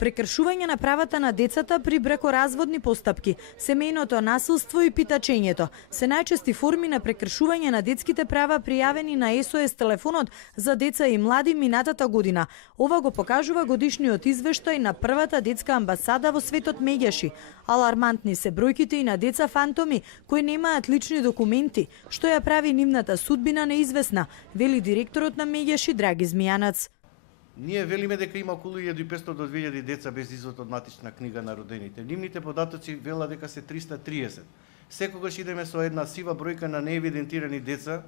Прекршување на правата на децата при бракоразводни постапки, семејното насилство и питачењето се најчести форми на прекршување на детските права пријавени на СОС телефонот за деца и млади минатата година. Ова го покажува годишниот извештај на првата детска амбасада во светот Меѓаши. Алармантни се бројките и на деца фантоми кои немаат лични документи, што ја прави нивната судбина неизвестна, вели директорот на Меѓаши Драги Змијанац. Ние велиме дека има околу 1500 до 2000 деца без извод од матична книга на родените. Нивните податоци велат дека се 330. Секогаш идеме со една сива бројка на неевидентирани деца,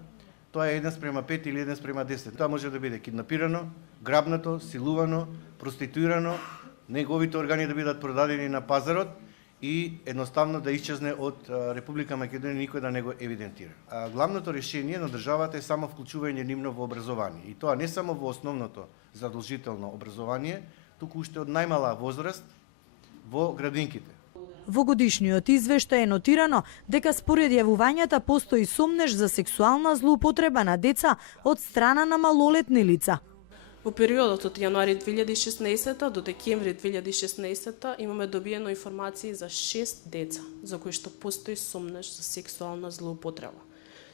тоа е 1:5 или 1:10. Тоа може да биде киднапирано, грабнато, силувано, проституирано, неговите органи да бидат продадени на пазарот и едноставно да исчезне од Република Македонија, никој да не го евидентира. Главното решение на државата е само вклучување нивно во образование. И тоа не само во основното задолжително образование, туку уште од најмала возраст во градинките. Во годишниот извештај е нотирано дека според јавувањата постои сомнеж за сексуална злоупотреба на деца од страна на малолетни лица. Во периодот од јануари 2016 до декември 2016 имаме добиено информации за 6 деца за кои што постои сомнеж за сексуална злоупотреба.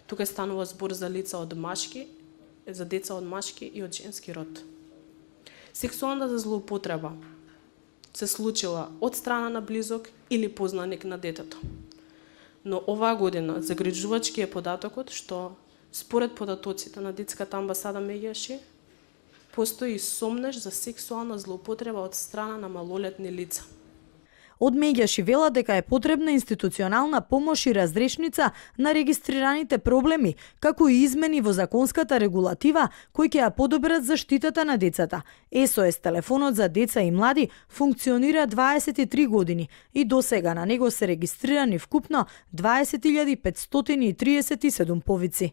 Тука станува збор за лица од машки, за деца од машки и од женски род. Сексуалната злоупотреба се случила од страна на близок или познаник на детето. Но оваа година загрижувачки е податокот што според податоците на детската амбасада Меѓаши постои и сомнеж за сексуална злоупотреба од страна на малолетни лица. Од Меѓаши велат дека е потребна институционална помош и разрешница на регистрираните проблеми, како и измени во законската регулатива кои ќе ја подобрат заштитата на децата. СОС телефонот за деца и млади функционира 23 години и досега на него се регистрирани вкупно 20.537 повици.